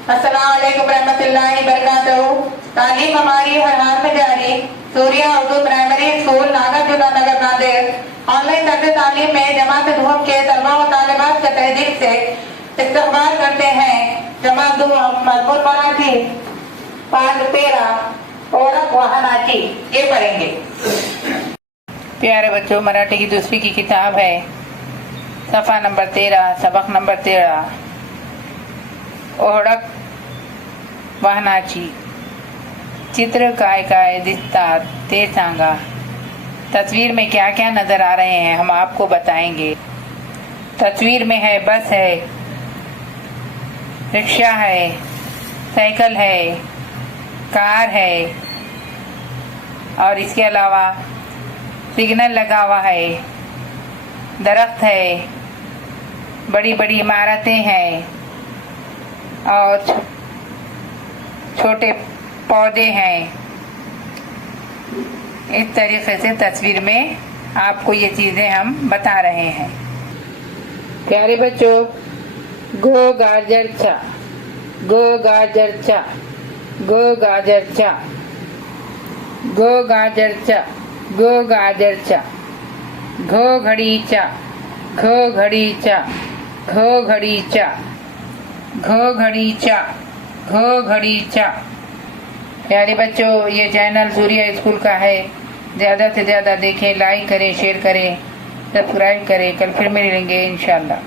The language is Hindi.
अस्सलाम वालेकुम रहमतुल्लाहि बरकातहू। तालीम हमारी हर हाल में जारी। सूर्या उर्दू प्राइमरी स्कूल नागार्जुना नगर नांदेड़ ऑनलाइन तर्ज तालीम में जमात दुहम के तलबा व तालिबात का तहे दिल से इस्तकबाल करते हैं। जमात दुहम मजमून मराठी पाठ 13 औरत वहानाची ये पढ़ेंगे। प्यारे बच्चों, मराठी की दूसरी की किताब है, सफ़ा नंबर 13, सबक नंबर 13, ओहड़क वाहनाची। चित्र काय काय दिसतात ते सांगा। तस्वीर में क्या क्या नजर आ रहे हैं हम आपको बताएंगे। तस्वीर में है बस है, रिक्शा है, साइकिल है, कार है और इसके अलावा सिग्नल लगा हुआ है, दरख्त है, बड़ी बड़ी इमारतें हैं और छोटे पौधे हैं। इस तरीके से तस्वीर में आपको ये चीजें हम बता रहे हैं। प्यारे बच्चों, गो गाजर चा, गो गाजर चा, गो गाजर चा, गो गाजर चा, गो गाजर चा, घो घड़ी चा, घो घड़ी चा, घो घड़ी चा, घो घड़ी चा, घो घड़ी चा। प्यारे बच्चों, ये चैनल सूर्या स्कूल का है। ज़्यादा से ज़्यादा देखें, लाइक करें, शेयर करें, सब्सक्राइब करें। कल फिर मिलेंगे इंशाल्लाह।